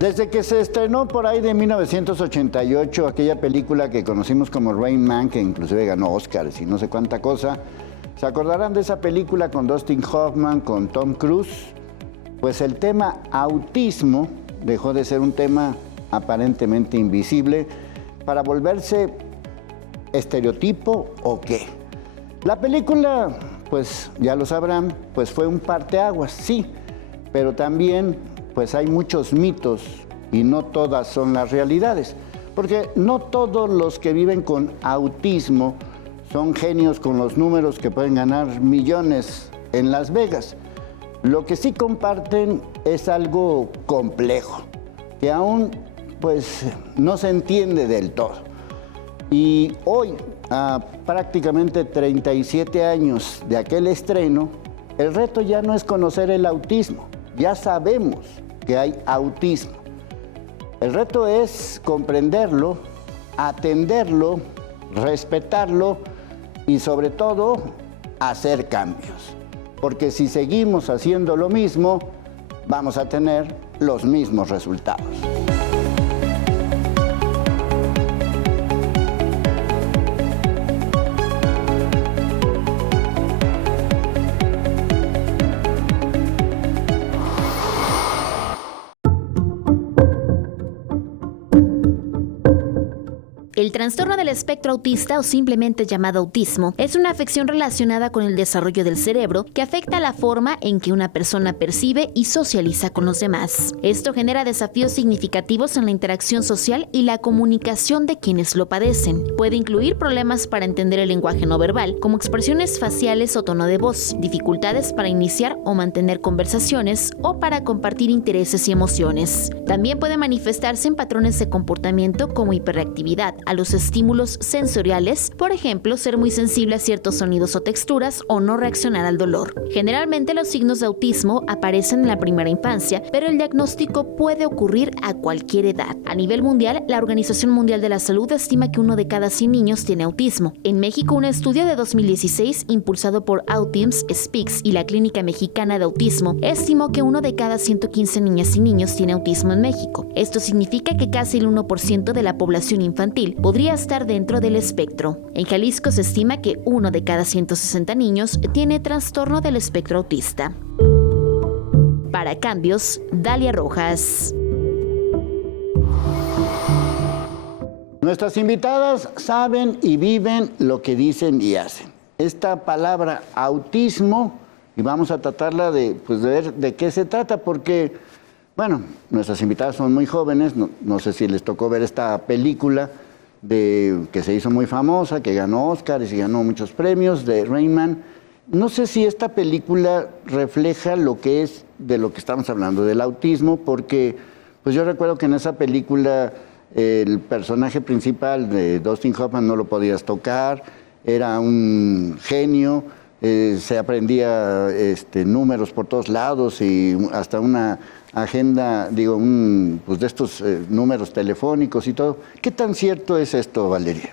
Desde que se estrenó por ahí de 1988, aquella película que conocimos como Rain Man, que inclusive ganó Oscars y no sé cuánta cosa, ¿se acordarán de esa película con Dustin Hoffman, con Tom Cruise? Pues el tema autismo dejó de ser un tema aparentemente invisible para volverse estereotipo o qué. La película, pues ya lo sabrán, pues fue un parteaguas, sí, pero también pues hay muchos mitos y no todas son las realidades, porque no todos los que viven con autismo son genios con los números que pueden ganar millones en Las Vegas. Lo que sí comparten es algo complejo, que aún pues no se entiende del todo. Y hoy, a prácticamente 37 años de aquel estreno, el reto ya no es conocer el autismo, ya sabemos que hay autismo. El reto es comprenderlo, atenderlo, respetarlo y sobre todo hacer cambios. Porque si seguimos haciendo lo mismo, vamos a tener los mismos resultados. El trastorno del espectro autista, o simplemente llamado autismo, es una afección relacionada con el desarrollo del cerebro que afecta la forma en que una persona percibe y socializa con los demás. Esto genera desafíos significativos en la interacción social y la comunicación de quienes lo padecen. Puede incluir problemas para entender el lenguaje no verbal, como expresiones faciales o tono de voz, dificultades para iniciar o mantener conversaciones o para compartir intereses y emociones. También puede manifestarse en patrones de comportamiento como hiperactividad a los estímulos sensoriales, por ejemplo, ser muy sensible a ciertos sonidos o texturas o no reaccionar al dolor. Generalmente los signos de autismo aparecen en la primera infancia, pero el diagnóstico puede ocurrir a cualquier edad. A nivel mundial, la Organización Mundial de la Salud estima que 1 de cada 100 niños tiene autismo. En México, un estudio de 2016 impulsado por Autism Speaks y la Clínica Mexicana de Autismo estimó que 1 de cada 115 niñas y niños tiene autismo en México. Esto significa que casi el 1% de la población infantil podría estar dentro del espectro. En Jalisco se estima que 1 de cada 160 niños tiene trastorno del espectro autista. Para Cambios, Dalia Rojas. Nuestras invitadas saben y viven lo que dicen y hacen. Esta palabra autismo, y vamos a tratarla de ver de qué se trata, porque, bueno, nuestras invitadas son muy jóvenes, no sé si les tocó ver esta película que se hizo muy famosa, que ganó Oscars y ganó muchos premios, de Rain Man. No sé si esta película refleja lo que es de lo que estamos hablando, del autismo, porque pues yo recuerdo que en esa película el personaje principal de Dustin Hoffman no lo podías tocar, era un genio, se aprendía números por todos lados y hasta una agenda, pues de estos números telefónicos y todo. ¿Qué tan cierto es esto, Valeria?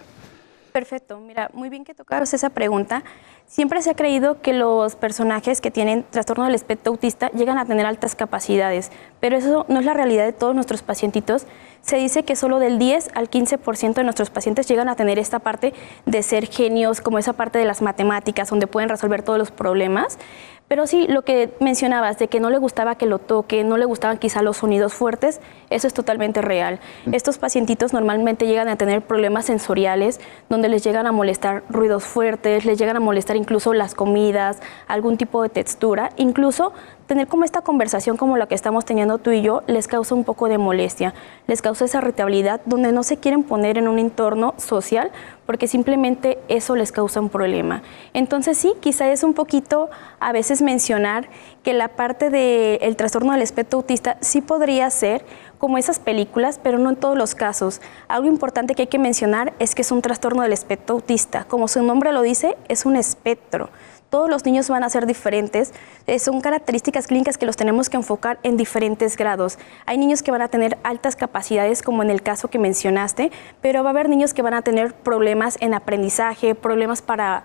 Perfecto, mira, muy bien que tocabas esa pregunta. Siempre se ha creído que los personajes que tienen trastorno del espectro autista llegan a tener altas capacidades, pero eso no es la realidad de todos nuestros pacientitos. Se dice que solo del 10 al 15% de nuestros pacientes llegan a tener esta parte de ser genios, como esa parte de las matemáticas, donde pueden resolver todos los problemas. Pero sí, lo que mencionabas, de que no le gustaba que lo toque, no le gustaban quizá los sonidos fuertes, eso es totalmente real. Estos pacientitos normalmente llegan a tener problemas sensoriales, donde les llegan a molestar ruidos fuertes, les llegan a molestar incluso las comidas, algún tipo de textura, incluso tener como esta conversación como la que estamos teniendo tú y yo les causa un poco de molestia, les causa esa irritabilidad donde no se quieren poner en un entorno social porque simplemente eso les causa un problema. Entonces sí, quizá es un poquito a veces mencionar que la parte del trastorno del espectro autista sí podría ser como esas películas, pero no en todos los casos. Algo importante que hay que mencionar es que es un trastorno del espectro autista. Como su nombre lo dice, es un espectro. Todos los niños van a ser diferentes, son características clínicas que los tenemos que enfocar en diferentes grados. Hay niños que van a tener altas capacidades, como en el caso que mencionaste, pero va a haber niños que van a tener problemas en aprendizaje, problemas para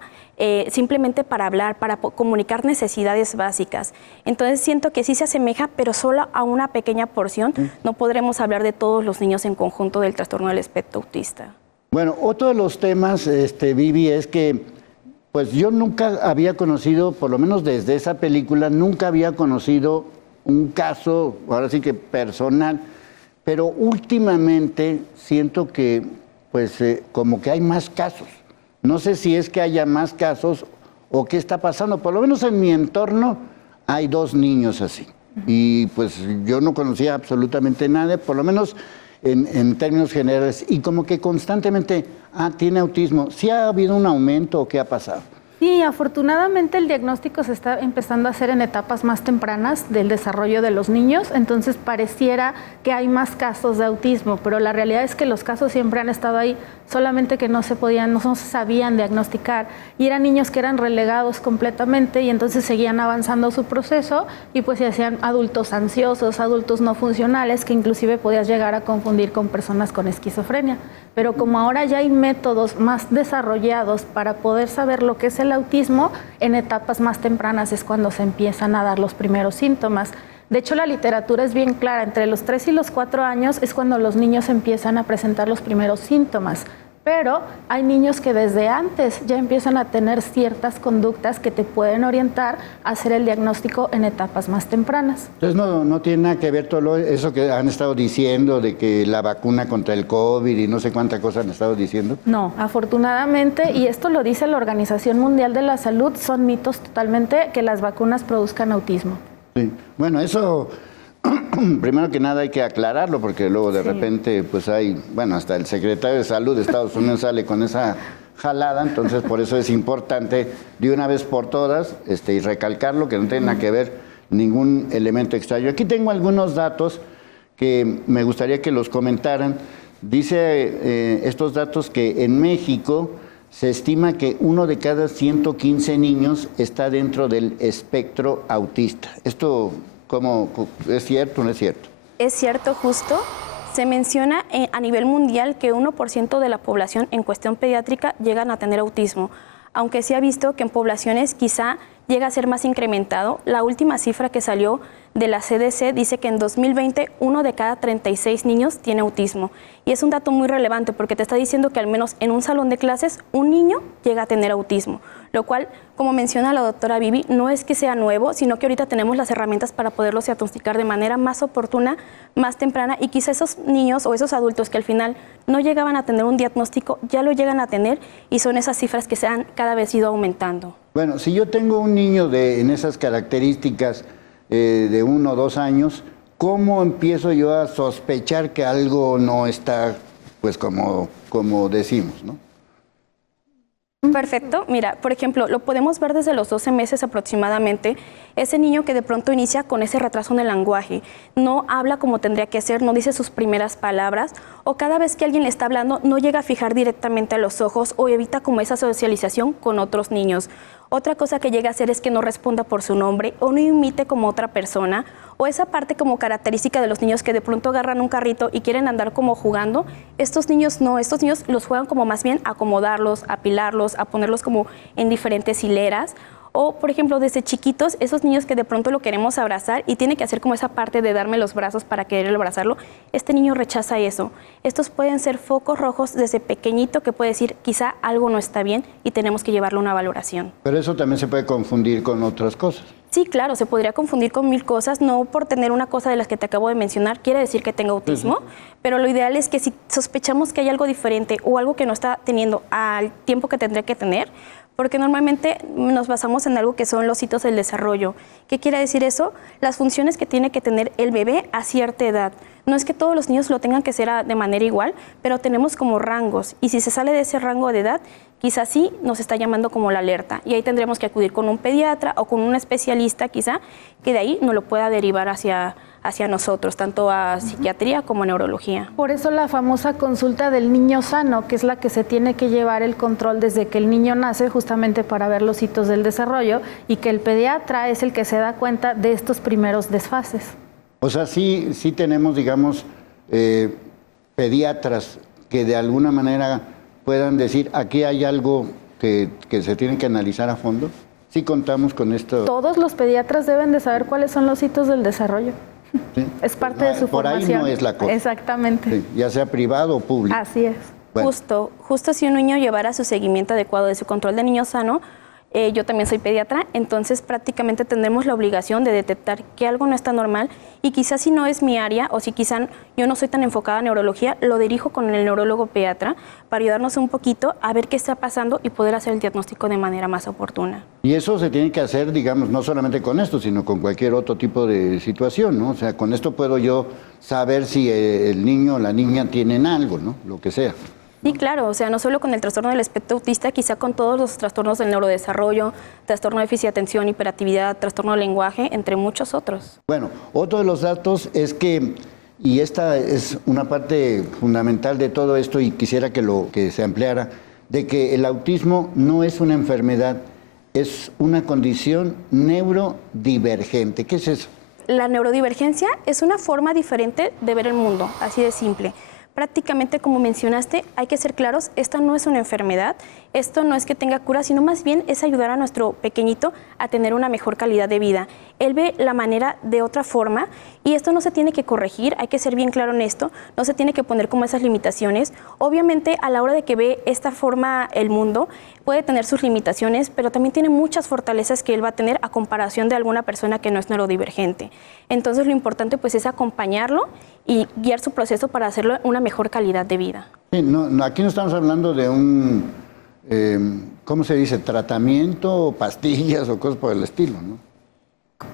simplemente para hablar, para comunicar necesidades básicas. Entonces siento que sí se asemeja, pero solo a una pequeña porción. No podremos hablar de todos los niños en conjunto del trastorno del espectro autista. Bueno, otro de los temas, Vivi, es que pues yo nunca había conocido, por lo menos desde esa película, nunca había conocido un caso, ahora sí que personal, pero últimamente siento que pues como que hay más casos. No sé si es que haya más casos o qué está pasando. Por lo menos en mi entorno hay 2 niños así. Y pues yo no conocía absolutamente nada, por lo menos en términos generales. Y como que constantemente, tiene autismo. ¿Sí ha habido un aumento o qué ha pasado? Sí, afortunadamente el diagnóstico se está empezando a hacer en etapas más tempranas del desarrollo de los niños, entonces pareciera que hay más casos de autismo, pero la realidad es que los casos siempre han estado ahí, solamente que no se sabían diagnosticar, y eran niños que eran relegados completamente y entonces seguían avanzando su proceso y pues se hacían adultos ansiosos, adultos no funcionales, que inclusive podías llegar a confundir con personas con esquizofrenia. Pero como ahora ya hay métodos más desarrollados para poder saber lo que es el autismo, en etapas más tempranas es cuando se empiezan a dar los primeros síntomas. De hecho, la literatura es bien clara, entre los 3 y los 4 años es cuando los niños empiezan a presentar los primeros síntomas. Pero hay niños que desde antes ya empiezan a tener ciertas conductas que te pueden orientar a hacer el diagnóstico en etapas más tempranas. Entonces no tiene nada que ver todo eso que han estado diciendo de que la vacuna contra el COVID y no sé cuánta cosa han estado diciendo. No, afortunadamente, y esto lo dice la Organización Mundial de la Salud, son mitos totalmente que las vacunas produzcan autismo. Sí. Bueno, eso primero que nada hay que aclararlo porque luego de repente pues hasta el secretario de Salud de Estados Unidos sale con esa jalada, entonces por eso es importante de una vez por todas y recalcarlo, que no tiene nada que ver ningún elemento extraño. Aquí tengo algunos datos que me gustaría que los comentaran. Dice estos datos que en México se estima que 1 de cada 115 niños está dentro del espectro autista. ¿Esto cómo es cierto o no es cierto? Es cierto, justo. Se menciona a nivel mundial que 1% de la población en cuestión pediátrica llegan a tener autismo, aunque se ha visto que en poblaciones quizá llega a ser más incrementado. La última cifra que salió de la CDC dice que en 2020 1 de cada 36 niños tiene autismo. Y es un dato muy relevante porque te está diciendo que al menos en un salón de clases un niño llega a tener autismo, lo cual, como menciona la doctora Vivi, no es que sea nuevo, sino que ahorita tenemos las herramientas para poderlos diagnosticar de manera más oportuna, más temprana, y quizá esos niños o esos adultos que al final no llegaban a tener un diagnóstico, ya lo llegan a tener, y son esas cifras que se han cada vez ido aumentando. Bueno, si yo tengo un niño en esas características de 1 o 2 años, ¿cómo empiezo yo a sospechar que algo no está, pues como decimos, ¿no? Perfecto. Mira, por ejemplo, lo podemos ver desde los 12 meses aproximadamente. Ese niño que de pronto inicia con ese retraso en el lenguaje, no habla como tendría que ser, no dice sus primeras palabras, o cada vez que alguien le está hablando no llega a fijar directamente a los ojos o evita como esa socialización con otros niños. Otra cosa que llega a hacer es que no responda por su nombre o no imite como otra persona, o esa parte como característica de los niños que de pronto agarran un carrito y quieren andar como jugando. Estos niños no, estos niños los juegan como más bien a acomodarlos, a apilarlos, a ponerlos como en diferentes hileras. O, por ejemplo, desde chiquitos, esos niños que de pronto lo queremos abrazar y tiene que hacer como esa parte de darme los brazos para querer abrazarlo, este niño rechaza eso. Estos pueden ser focos rojos desde pequeñito que puede decir quizá algo no está bien y tenemos que llevarlo a una valoración. Pero eso también se puede confundir con otras cosas. Sí, claro, se podría confundir con 1000 cosas. No por tener una cosa de las que te acabo de mencionar quiere decir que tenga autismo, pero lo ideal es que si sospechamos que hay algo diferente o algo que no está teniendo al tiempo que tendría que tener, porque normalmente nos basamos en algo que son los hitos del desarrollo. ¿Qué quiere decir eso? Las funciones que tiene que tener el bebé a cierta edad. No es que todos los niños lo tengan que hacer de manera igual, pero tenemos como rangos, y si se sale de ese rango de edad, quizás sí nos está llamando como la alerta, y ahí tendremos que acudir con un pediatra o con un especialista quizá, que de ahí nos lo pueda derivar hacia nosotros, tanto a psiquiatría como a neurología. Por eso la famosa consulta del niño sano, que es la que se tiene que llevar el control desde que el niño nace, justamente para ver los hitos del desarrollo, y que el pediatra es el que se da cuenta de estos primeros desfases. O sea, sí tenemos, digamos, pediatras que de alguna manera puedan decir, aquí hay algo que se tienen que analizar a fondo? ¿Sí contamos con esto? Todos los pediatras deben de saber cuáles son los hitos del desarrollo. ¿Sí? Es parte de su por formación. Por ahí no es la cosa. Exactamente. Sí, ya sea privado o público. Así es. Bueno. Justo si un niño llevara su seguimiento adecuado de su control de niño sano, yo también soy pediatra, entonces prácticamente tendremos la obligación de detectar que algo no está normal y quizás si no es mi área o si quizás yo no soy tan enfocada en neurología, lo dirijo con el neurólogo pediatra para ayudarnos un poquito a ver qué está pasando y poder hacer el diagnóstico de manera más oportuna. Y eso se tiene que hacer, digamos, no solamente con esto, sino con cualquier otro tipo de situación, ¿no? O sea, con esto puedo yo saber si el niño o la niña tienen algo, ¿no? Lo que sea. Sí, claro, o sea, no solo con el trastorno del espectro autista, quizá con todos los trastornos del neurodesarrollo, trastorno de déficit de atención, hiperactividad, trastorno del lenguaje, entre muchos otros. Bueno, otro de los datos es que, y esta es una parte fundamental de todo esto y quisiera que se ampliara, de que el autismo no es una enfermedad, es una condición neurodivergente. ¿Qué es eso? La neurodivergencia es una forma diferente de ver el mundo, así de simple. Prácticamente, como mencionaste, hay que ser claros, esta no es una enfermedad, esto no es que tenga cura, sino más bien es ayudar a nuestro pequeñito a tener una mejor calidad de vida. Él ve la manera de otra forma y esto no se tiene que corregir, hay que ser bien claro en esto, no se tiene que poner como esas limitaciones. Obviamente, a la hora de que ve esta forma el mundo, puede tener sus limitaciones, pero también tiene muchas fortalezas que él va a tener a comparación de alguna persona que no es neurodivergente. Entonces, lo importante pues es acompañarlo y guiar su proceso para hacerlo una mejor calidad de vida. Sí, aquí no estamos hablando de un, ¿cómo se dice? Tratamiento o pastillas o cosas por el estilo, ¿no?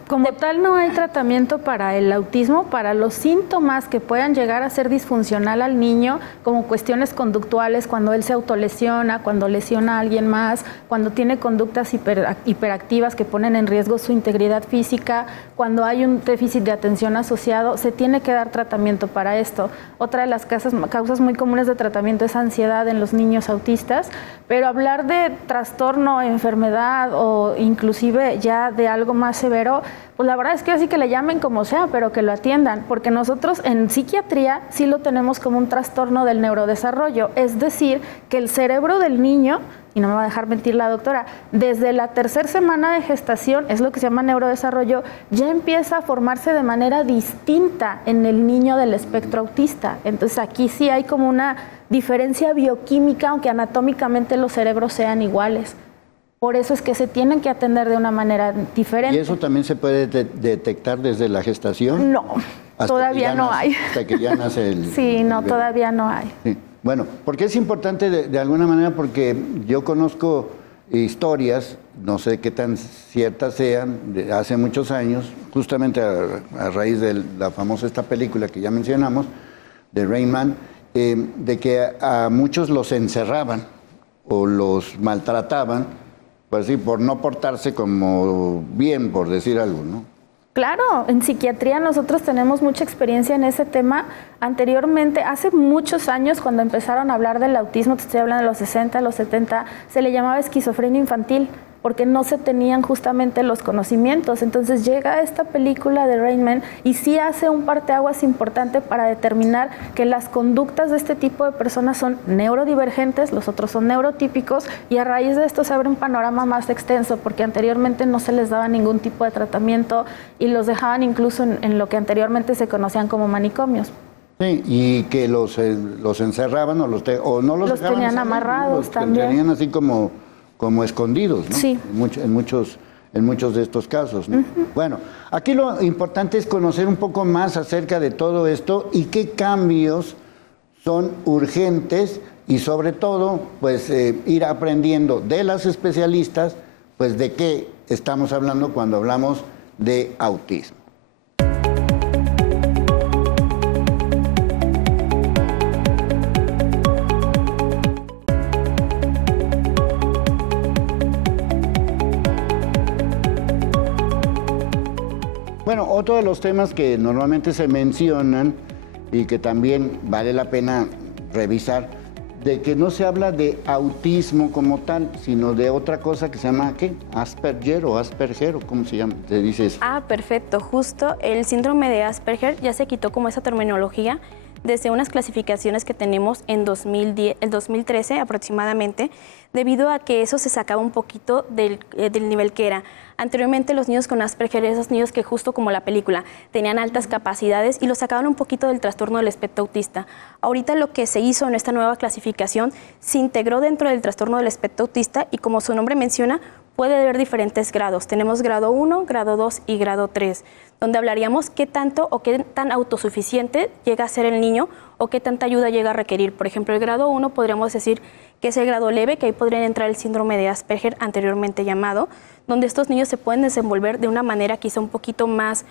Como tal, no hay tratamiento para el autismo, para los síntomas que puedan llegar a ser disfuncional al niño, como cuestiones conductuales, cuando él se autolesiona, cuando lesiona a alguien más, cuando tiene conductas hiperactivas que ponen en riesgo su integridad física, cuando hay un déficit de atención asociado, se tiene que dar tratamiento para esto. Otra de las causas muy comunes de tratamiento es ansiedad en los niños autistas, pero hablar de trastorno, enfermedad o inclusive ya de algo más severo, pues la verdad es que así que le llamen como sea, pero que lo atiendan, porque nosotros en psiquiatría sí lo tenemos como un trastorno del neurodesarrollo, es decir, que el cerebro del niño, y no me va a dejar mentir la doctora, desde la tercera semana de gestación, es lo que se llama neurodesarrollo, ya empieza a formarse de manera distinta en el niño del espectro autista. Entonces aquí sí hay como una diferencia bioquímica, aunque anatómicamente los cerebros sean iguales. Por eso es que se tienen que atender de una manera diferente. ¿Y eso también se puede detectar desde la gestación? No, todavía no hay. Hasta que ya nace el... Sí, no, todavía no hay. Sí. Bueno, porque es importante de alguna manera, porque yo conozco historias, no sé qué tan ciertas sean, de hace muchos años, justamente a raíz de la famosa esta película que ya mencionamos, de Rain Man, de que a muchos los encerraban o los maltrataban, pues sí, por no portarse como bien, por decir algo, ¿no? Claro, en psiquiatría nosotros tenemos mucha experiencia en ese tema. Anteriormente, hace muchos años, cuando empezaron a hablar del autismo, te estoy hablando de los 60, los 70, se le llamaba esquizofrenia infantil, porque no se tenían justamente los conocimientos. Entonces llega esta película de Rain Man y sí hace un parteaguas importante para determinar que las conductas de este tipo de personas son neurodivergentes, los otros son neurotípicos, y a raíz de esto se abre un panorama más extenso, porque anteriormente no se les daba ningún tipo de tratamiento y los dejaban incluso en lo que anteriormente se conocían como manicomios. Sí, y que los encerraban o no los dejaban tenían salir, amarrados los también. tenían así como escondidos, ¿no? Sí. En muchos de estos casos, ¿no? Bueno, aquí lo importante es conocer un poco más acerca de todo esto y qué cambios son urgentes y sobre todo, pues, ir aprendiendo de las especialistas, pues, de qué estamos hablando cuando hablamos de autismo. Bueno, otro de los temas que normalmente se mencionan y que también vale la pena revisar, de que no se habla de autismo como tal, sino de otra cosa que se llama, ¿qué? Asperger o Asperger, o ¿cómo se llama? ¿Se dice eso? Ah, perfecto. Justo el síndrome de Asperger ya se quitó como esa terminología. desde unas clasificaciones que tenemos en 2013 aproximadamente, debido a que eso se sacaba un poquito del nivel que era. Anteriormente los niños con Asperger, esos niños que justo como la película, tenían altas capacidades y los sacaban un poquito del trastorno del espectro autista. Ahorita lo que se hizo en esta nueva clasificación se integró dentro del trastorno del espectro autista y como su nombre menciona, puede haber diferentes grados. Tenemos grado 1, grado 2 y grado 3, donde hablaríamos qué tanto o qué tan autosuficiente llega a ser el niño o qué tanta ayuda llega a requerir. Por ejemplo, el grado 1 podríamos decir que es el grado leve, que ahí podría entrar el síndrome de Asperger anteriormente llamado, donde estos niños se pueden desenvolver de una manera quizá un poquito más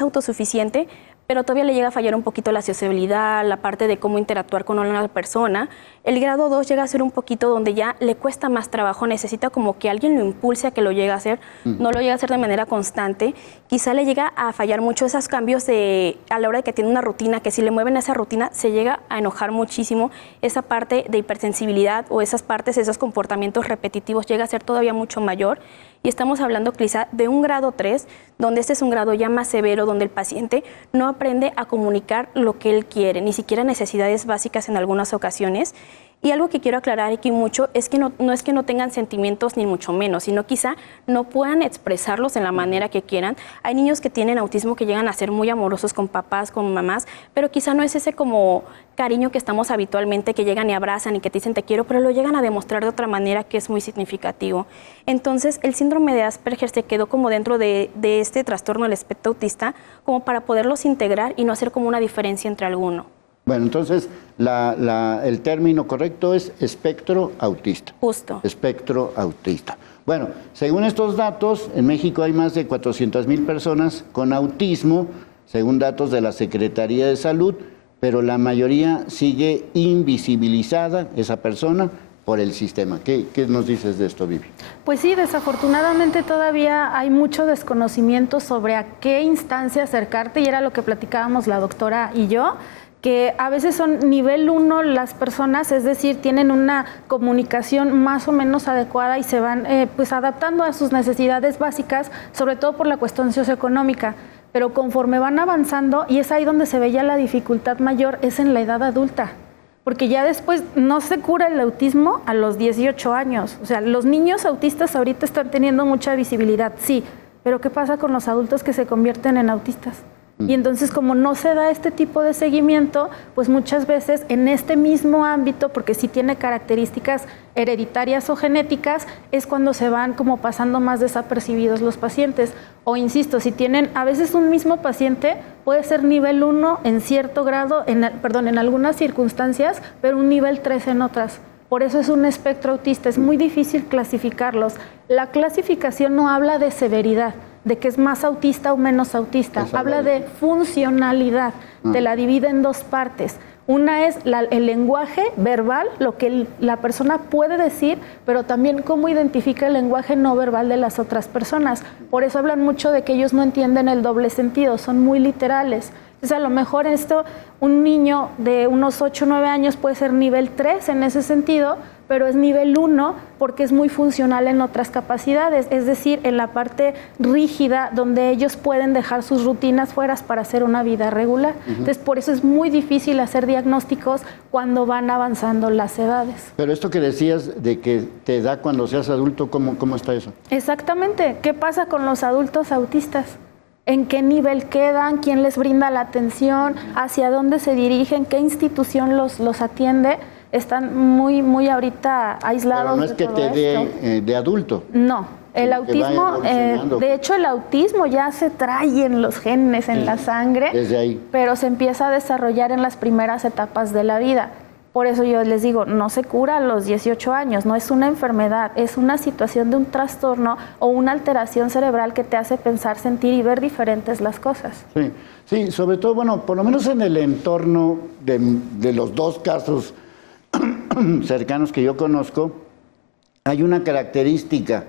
autosuficiente, pero todavía le llega a fallar un poquito la sociabilidad, la parte de cómo interactuar con una persona. El grado 2 llega a ser un poquito donde ya le cuesta más trabajo, necesita como que alguien lo impulse a que lo llegue a hacer, no lo llega a hacer de manera constante. Quizá le llega a fallar mucho esos cambios a la hora de que tiene una rutina, que si le mueven esa rutina se llega a enojar muchísimo. Esa parte de hipersensibilidad o esas partes, esos comportamientos repetitivos llega a ser todavía mucho mayor. Y estamos hablando quizá de un grado 3, donde este es un grado ya más severo, donde el paciente no aprende a comunicar lo que él quiere, ni siquiera necesidades básicas en algunas ocasiones. Y algo que quiero aclarar aquí mucho es que no es que no tengan sentimientos ni mucho menos, sino quizá no puedan expresarlos en la manera que quieran. Hay niños que tienen autismo que llegan a ser muy amorosos con papás, con mamás, pero quizá no es ese como cariño que estamos habitualmente, que llegan y abrazan y que te dicen te quiero, pero lo llegan a demostrar de otra manera que es muy significativo. Entonces, el síndrome de Asperger se quedó como dentro de este trastorno del espectro autista, como para poderlos integrar y no hacer como una diferencia entre alguno. Bueno, entonces el término correcto es espectro autista. Justo. Espectro autista. Bueno, según estos datos, en México hay más de 400,000 personas con autismo, según datos de la Secretaría de Salud, pero la mayoría sigue invisibilizada, esa persona, por el sistema. ¿Qué nos dices de esto, Vivi? Pues sí, desafortunadamente todavía hay mucho desconocimiento sobre a qué instancia acercarte, y era lo que platicábamos la doctora y yo, que a veces son nivel 1 las personas, es decir, tienen una comunicación más o menos adecuada y se van pues adaptando a sus necesidades básicas, sobre todo por la cuestión socioeconómica. Pero conforme van avanzando, y es ahí donde se ve ya la dificultad mayor, es en la edad adulta. Porque ya después no se cura el autismo a los 18 años. O sea, los niños autistas ahorita están teniendo mucha visibilidad, sí, pero ¿qué pasa con los adultos que se convierten en autistas? Y entonces, como no se da este tipo de seguimiento, pues muchas veces en este mismo ámbito, porque sí tiene características hereditarias o genéticas, es cuando se van como pasando más desapercibidos los pacientes. O insisto, si tienen a veces un mismo paciente, puede ser nivel 1 en cierto grado, en algunas circunstancias, pero un nivel 3 en otras. Por eso es un espectro autista, es muy difícil clasificarlos. La clasificación no habla de severidad, de que es más autista o menos autista, habla de funcionalidad, te la divide en dos partes. Una es el lenguaje verbal, lo que la persona puede decir, pero también cómo identifica el lenguaje no verbal de las otras personas. Por eso hablan mucho de que ellos no entienden el doble sentido, son muy literales. Entonces, a lo mejor un niño de unos 8 o 9 años puede ser nivel 3 en ese sentido, pero es nivel 1 porque es muy funcional en otras capacidades, es decir, en la parte rígida donde ellos pueden dejar sus rutinas fuera para hacer una vida regular. Entonces, por eso es muy difícil hacer diagnósticos cuando van avanzando las edades. Pero esto que decías de que te da cuando seas adulto, ¿cómo está eso? Exactamente. ¿Qué pasa con los adultos autistas? ¿En qué nivel quedan? ¿Quién les brinda la atención? ¿Hacia dónde se dirigen? ¿Qué institución los atiende? Están muy ahorita aislados. Pero no es que te dé de adulto. No, el autismo, de hecho el autismo ya se trae en los genes, en la sangre, desde ahí. Pero se empieza a desarrollar en las primeras etapas de la vida. Por eso yo les digo, no se cura a los 18 años, no es una enfermedad, es una situación de un trastorno o una alteración cerebral que te hace pensar, sentir y ver diferentes las cosas. Sí, sobre todo, bueno, por lo menos en el entorno de los dos casos cercanos que yo conozco, hay una característica.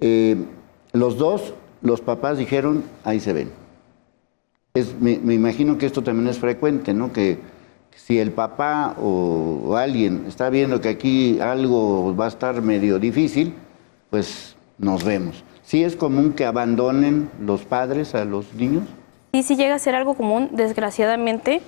Los papás dijeron, ahí se ven. Me imagino que esto también es frecuente, ¿no? Que si el papá o alguien está viendo que aquí algo va a estar medio difícil, pues nos vemos. ¿Sí es común que abandonen los padres a los niños? Sí llega a ser algo común, desgraciadamente.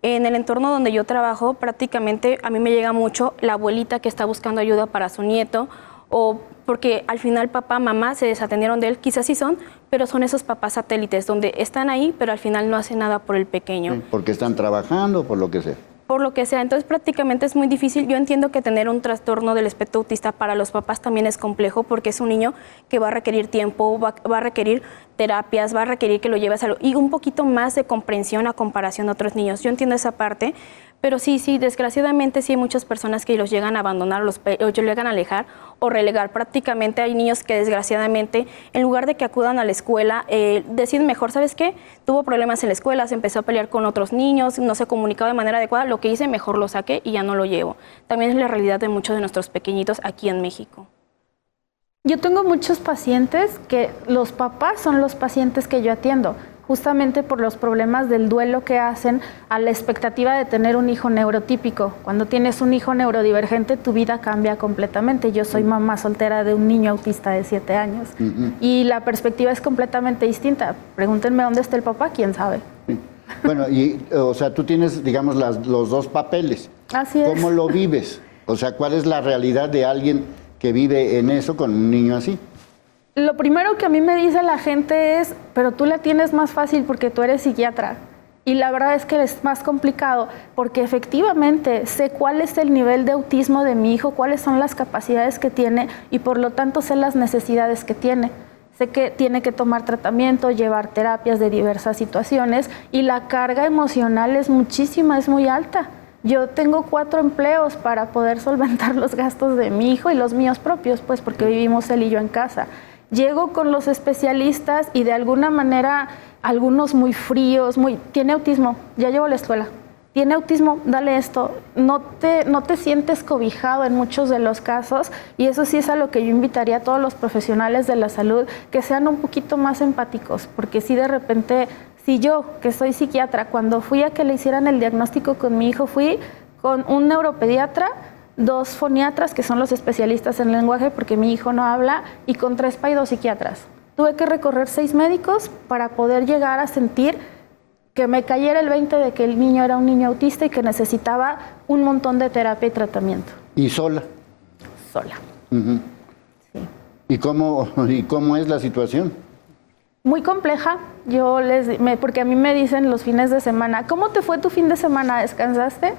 En el entorno donde yo trabajo, prácticamente a mí me llega mucho la abuelita que está buscando ayuda para su nieto, o porque al final papá, mamá se desatendieron de él, quizás sí son, pero son esos papás satélites, donde están ahí, pero al final no hacen nada por el pequeño. Sí, porque están trabajando, por lo que sea. Por lo que sea, entonces prácticamente es muy difícil. Yo entiendo que tener un trastorno del espectro autista para los papás también es complejo, porque es un niño que va a requerir tiempo, va a requerir terapias, va a requerir que lo lleves y un poquito más de comprensión a comparación de otros niños. Yo entiendo esa parte, pero sí, desgraciadamente sí hay muchas personas que los llegan a abandonar, o los llegan a alejar o relegar. Prácticamente hay niños que desgraciadamente, en lugar de que acudan a la escuela, deciden mejor, ¿sabes qué? Tuvo problemas en la escuela, se empezó a pelear con otros niños, no se comunicaba de manera adecuada, lo que hice, mejor lo saqué y ya no lo llevo. También es la realidad de muchos de nuestros pequeñitos aquí en México. Yo tengo muchos pacientes que los papás son los pacientes que yo atiendo, justamente por los problemas del duelo que hacen a la expectativa de tener un hijo neurotípico. Cuando tienes un hijo neurodivergente, tu vida cambia completamente. Yo soy mamá soltera de un niño autista de 7 años y la perspectiva es completamente distinta. Pregúntenme dónde está el papá, quién sabe. Sí. Bueno, o sea, tú tienes, digamos, los dos papeles. Así es. ¿Cómo lo vives? O sea, ¿cuál es la realidad de alguien que vive en eso con un niño así? Lo primero que a mí me dice la gente es, pero tú la tienes más fácil porque tú eres psiquiatra. Y la verdad es que es más complicado porque efectivamente sé cuál es el nivel de autismo de mi hijo, cuáles son las capacidades que tiene y por lo tanto sé las necesidades que tiene. Sé que tiene que tomar tratamiento, llevar terapias de diversas situaciones y la carga emocional es muchísima, es muy alta. Yo tengo 4 empleos para poder solventar los gastos de mi hijo y los míos propios, pues porque vivimos él y yo en casa. Llego con los especialistas y de alguna manera, algunos muy fríos, tiene autismo, ya llevo a la escuela. Tiene autismo, dale esto. No te sientes cobijado en muchos de los casos y eso sí es a lo que yo invitaría a todos los profesionales de la salud, que sean un poquito más empáticos, porque si de repente, si yo, que soy psiquiatra, cuando fui a que le hicieran el diagnóstico con mi hijo, fui con un neuropediatra, 2 foniatras, que son los especialistas en lenguaje, porque mi hijo no habla, y con 3 PA y 2 psiquiatras. Tuve que recorrer 6 médicos para poder llegar a sentir que me cayera el 20 de que el niño era un niño autista y que necesitaba un montón de terapia y tratamiento. ¿Y sola? Sola. Sí. ¿Y cómo es la situación? Muy compleja. Porque a mí me dicen los fines de semana, ¿cómo te fue tu fin de semana? ¿Descansaste?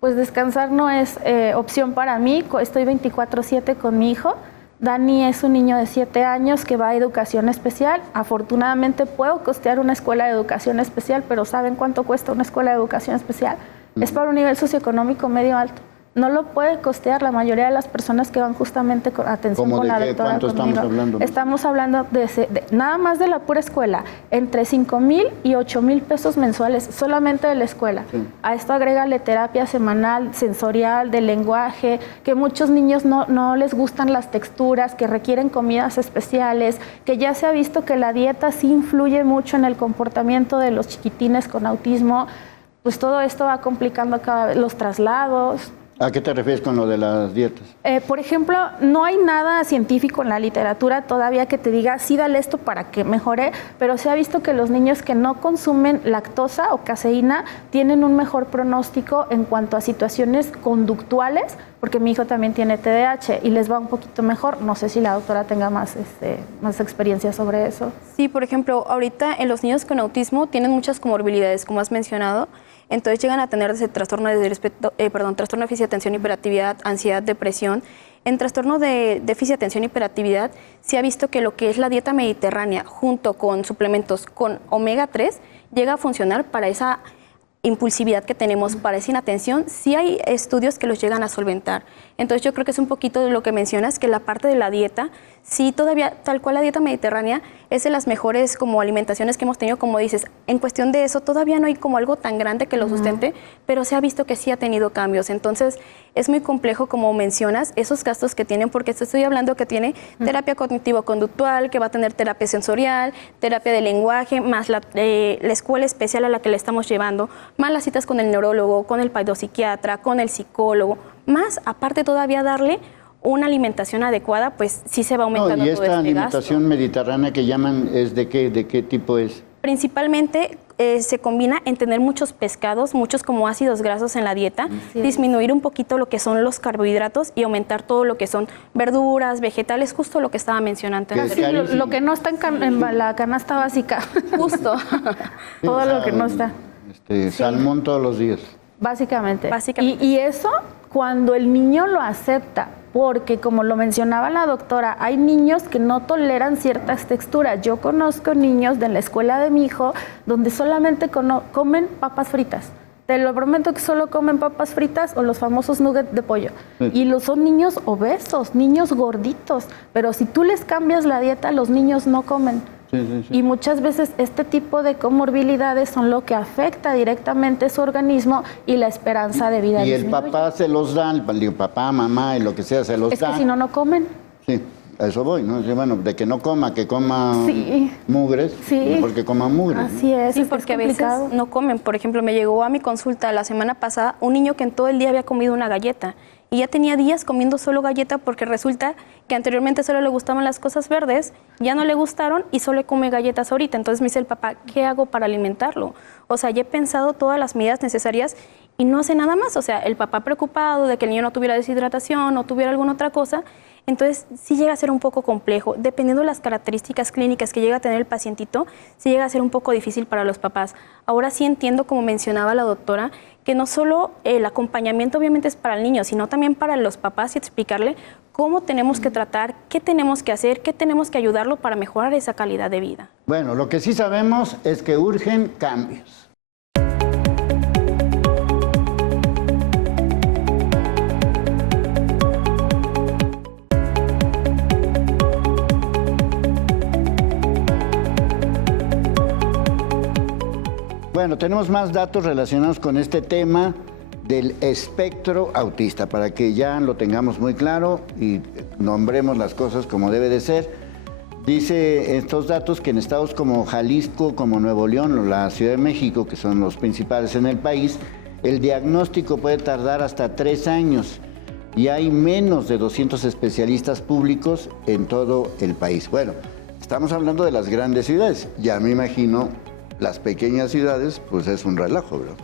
Pues descansar no es opción para mí. Estoy 24/7 con mi hijo. Dani es un niño de 7 años que va a educación especial. Afortunadamente puedo costear una escuela de educación especial, pero ¿saben cuánto cuesta una escuela de educación especial? Es para un nivel socioeconómico medio alto. No lo puede costear la mayoría de las personas que van justamente con atención con la doctora conmigo. ¿Cuánto estamos hablando? Estamos hablando de nada más de la pura escuela, entre 5,000 y 8,000 pesos mensuales, solamente de la escuela. Sí. A esto agrégale terapia semanal, sensorial, de lenguaje, que muchos niños no les gustan las texturas, que requieren comidas especiales, que ya se ha visto que la dieta sí influye mucho en el comportamiento de los chiquitines con autismo. Pues todo esto va complicando cada vez los traslados. ¿A qué te refieres con lo de las dietas? Por ejemplo, no hay nada científico en la literatura todavía que te diga, sí, dale esto para que mejore, pero se ha visto que los niños que no consumen lactosa o caseína tienen un mejor pronóstico en cuanto a situaciones conductuales, porque mi hijo también tiene TDAH y les va un poquito mejor. No sé si la doctora tenga más experiencia sobre eso. Sí, por ejemplo, ahorita en los niños con autismo tienen muchas comorbilidades, como has mencionado. Entonces llegan a tener trastorno de déficit de atención, hiperactividad, ansiedad, depresión. En trastorno de déficit de atención, hiperactividad, se ha visto que lo que es la dieta mediterránea junto con suplementos con omega 3 llega a funcionar para esa impulsividad que tenemos, para esa inatención. Sí hay estudios que los llegan a solventar. Entonces yo creo que es un poquito de lo que mencionas, que la parte de la dieta, sí todavía, tal cual la dieta mediterránea, es de las mejores como alimentaciones que hemos tenido, como dices. En cuestión de eso, todavía no hay como algo tan grande que lo sustente, pero se ha visto que sí ha tenido cambios. Entonces es muy complejo, como mencionas, esos gastos que tienen, porque estoy hablando que tiene terapia cognitivo-conductual, que va a tener terapia sensorial, terapia de lenguaje, más la escuela especial a la que le estamos llevando, más las citas con el neurólogo, con el psiquiatra, con el psicólogo, más aparte todavía darle una alimentación adecuada, pues sí se va aumentando todo este gasto. ¿Y esta alimentación mediterránea que llaman es de qué tipo es? Principalmente se combina en tener muchos pescados, muchos como ácidos grasos en la dieta, disminuir un poquito lo que son los carbohidratos y aumentar todo lo que son verduras, vegetales, justo lo que estaba mencionando. Sí, lo que no está en la canasta básica. Justo. Todo lo que no está. Salmón todos los días. Básicamente. Y eso cuando el niño lo acepta, porque como lo mencionaba la doctora, hay niños que no toleran ciertas texturas. Yo conozco niños de la escuela de mi hijo donde solamente comen papas fritas. Te lo prometo que solo comen papas fritas o los famosos nuggets de pollo. Sí. Y son niños obesos, niños gorditos. Pero si tú les cambias la dieta, los niños no comen. Sí. Y muchas veces este tipo de comorbilidades son lo que afecta directamente su organismo y la esperanza de vida. Y el papá se los da, el papá, mamá y lo que sea se los da. Es que si no, no comen. Sí, a eso voy, ¿no? Bueno, de que no coma, que coma mugres, mejor que coma mugres. Así es. Sí, porque a veces no comen. Por ejemplo, me llegó a mi consulta la semana pasada un niño que en todo el día había comido una galleta. Y ya tenía días comiendo solo galleta porque resulta que anteriormente solo le gustaban las cosas verdes, ya no le gustaron y solo come galletas ahorita. Entonces me dice el papá, ¿qué hago para alimentarlo? O sea, ya he pensado todas las medidas necesarias y no hace nada más. O sea, el papá preocupado de que el niño no tuviera deshidratación o tuviera alguna otra cosa. Entonces, sí llega a ser un poco complejo. Dependiendo de las características clínicas que llega a tener el pacientito, sí llega a ser un poco difícil para los papás. Ahora sí entiendo, como mencionaba la doctora, que no solo el acompañamiento obviamente es para el niño, sino también para los papás y explicarle cómo tenemos que tratar, qué tenemos que hacer, qué tenemos que ayudarlo para mejorar esa calidad de vida. Bueno, lo que sí sabemos es que urgen cambios. Bueno, tenemos más datos relacionados con este tema del espectro autista, para que ya lo tengamos muy claro y nombremos las cosas como debe de ser. Dice estos datos que en estados como Jalisco, como Nuevo León o la Ciudad de México, que son los principales en el país, el diagnóstico puede tardar hasta 3 años y hay menos de 200 especialistas públicos en todo el país. Bueno, estamos hablando de las grandes ciudades, ya me imagino las pequeñas ciudades, pues es un relajo, ¿verdad?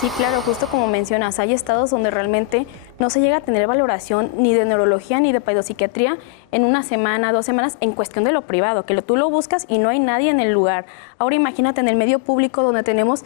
Sí, claro, justo como mencionas, hay estados donde realmente no se llega a tener valoración ni de neurología ni de pedopsiquiatría en 1 semana, 2 semanas, en cuestión de lo privado, que tú lo buscas y no hay nadie en el lugar. Ahora imagínate en el medio público donde tenemos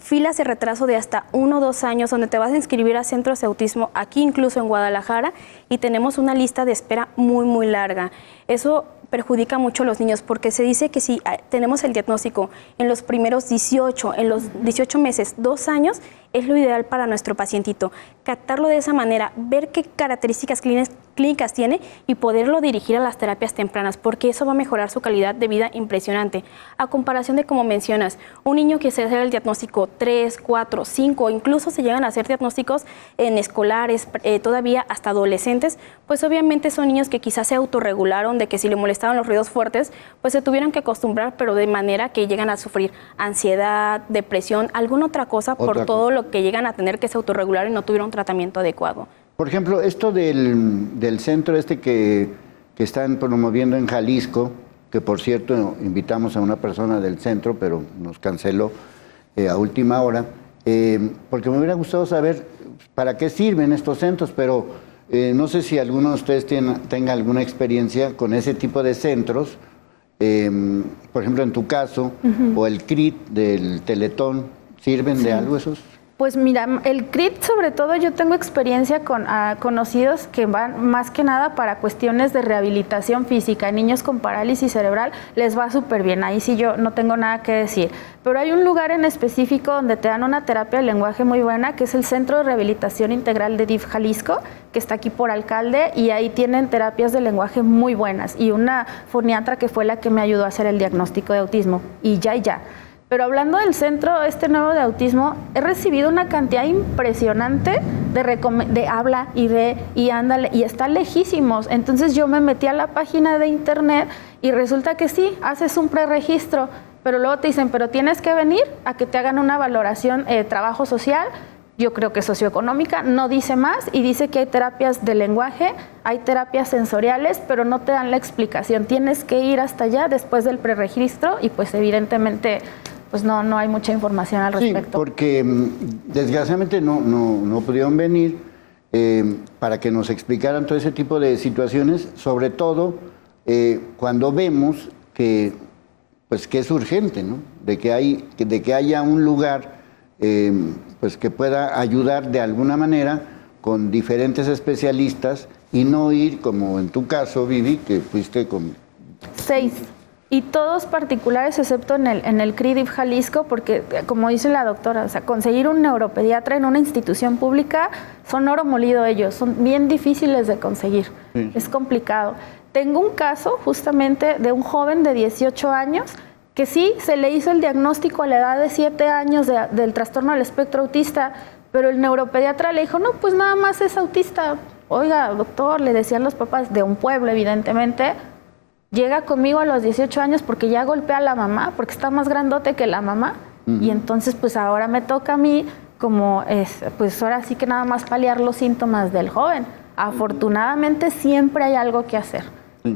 filas de retraso de hasta 1 o 2 años, donde te vas a inscribir a centros de autismo, aquí incluso en Guadalajara, y tenemos una lista de espera muy, muy larga. Eso perjudica mucho a los niños porque se dice que si tenemos el diagnóstico en los primeros 18 meses, 2 años, es lo ideal para nuestro pacientito. Captarlo de esa manera, ver qué características clínicas tiene y poderlo dirigir a las terapias tempranas, porque eso va a mejorar su calidad de vida impresionante. A comparación de, como mencionas, un niño que se hace el diagnóstico 3, 4, 5, incluso se llegan a hacer diagnósticos en escolares, todavía hasta adolescentes, pues obviamente son niños que quizás se autorregularon de que si le molestaban los ruidos fuertes, pues se tuvieron que acostumbrar, pero de manera que llegan a sufrir ansiedad, depresión, alguna otra cosa por todo lo que llegan a tener que se autorregularon y no tuvieron un tratamiento adecuado. Por ejemplo, esto del centro que están promoviendo en Jalisco, que por cierto invitamos a una persona del centro, pero nos canceló a última hora, porque me hubiera gustado saber para qué sirven estos centros, pero no sé si alguno de ustedes tenga alguna experiencia con ese tipo de centros, por ejemplo en tu caso, o el CRIT del Teletón, ¿sirven de algo esos? Pues mira, el CRIT sobre todo yo tengo experiencia con conocidos que van más que nada para cuestiones de rehabilitación física. Niños con parálisis cerebral les va súper bien, ahí sí yo no tengo nada que decir. Pero hay un lugar en específico donde te dan una terapia de lenguaje muy buena, que es el Centro de Rehabilitación Integral de DIF Jalisco, que está aquí por Alcalde, y ahí tienen terapias de lenguaje muy buenas. Y una foniatra que fue la que me ayudó a hacer el diagnóstico de autismo, y ya. Pero hablando del centro nuevo de autismo, he recibido una cantidad impresionante de habla y ándale, y están lejísimos. Entonces yo me metí a la página de internet y resulta que sí, haces un preregistro, pero luego te dicen, pero tienes que venir a que te hagan una valoración trabajo social, yo creo que socioeconómica, no dice más y dice que hay terapias de lenguaje, hay terapias sensoriales, pero no te dan la explicación. Tienes que ir hasta allá después del preregistro y pues evidentemente pues no hay mucha información al respecto. Sí, porque desgraciadamente no pudieron venir para que nos explicaran todo ese tipo de situaciones, sobre todo cuando vemos que es urgente, ¿no? De que haya un lugar pues que pueda ayudar de alguna manera con diferentes especialistas y no ir como en tu caso, Vivi, que fuiste con 6 y todos particulares excepto en el CRIDIF Jalisco, porque como dice la doctora, o sea, conseguir un neuropediatra en una institución pública son oro molido ellos, son bien difíciles de conseguir, sí. Es complicado. Tengo un caso justamente de un joven de 18 años que sí, se le hizo el diagnóstico a la edad de 7 años del trastorno del espectro autista, pero el neuropediatra le dijo, no, pues nada más es autista. Oiga, doctor, le decían los papás de un pueblo, evidentemente, llega conmigo a los 18 años porque ya golpea a la mamá, porque está más grandote que la mamá, y entonces pues ahora me toca a mí, pues ahora sí que nada más paliar los síntomas del joven. Afortunadamente siempre hay algo que hacer,